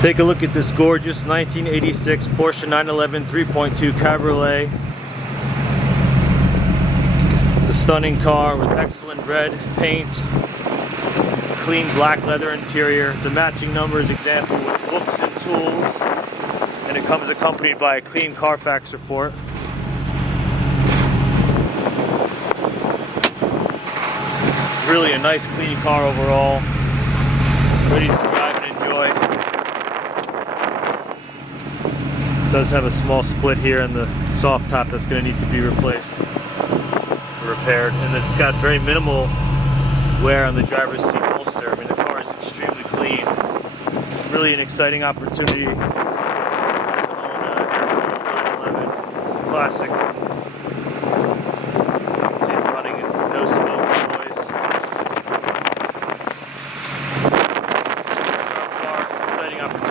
Take a look at this gorgeous 1986 Porsche 911 3.2 Cabriolet. It's a stunning car with excellent red paint, clean black leather interior. The matching numbers example with books and tools, and it comes accompanied by a clean Carfax report. Really a nice clean car overall, ready to drive and enjoy. It does have a small split here in the soft top that's going to need to be replaced or repaired, and it's got very minimal wear on the driver's seat holster. I mean, the car is extremely clean. Really an exciting opportunity to own a 911 Classic. You can see it running and no smoke or noise. Super sharp car, exciting opportunity.